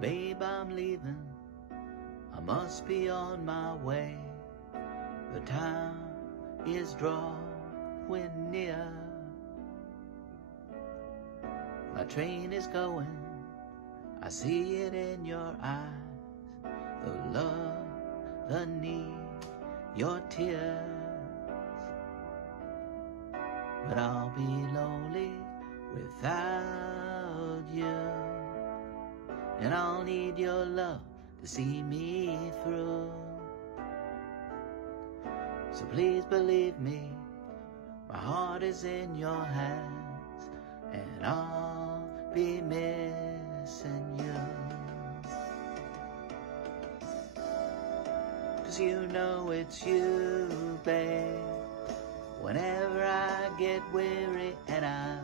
Babe, I'm leaving, I must be on my way. The time is drawing near. My train is going, I see it in your eyes. The love, the need, your tears. But I'll be lonely without you, and I'll need your love to see me through. So please believe me, my heart is in your hands, and I'll be missing you. 'Cause you know it's you, babe. Whenever I get weary and I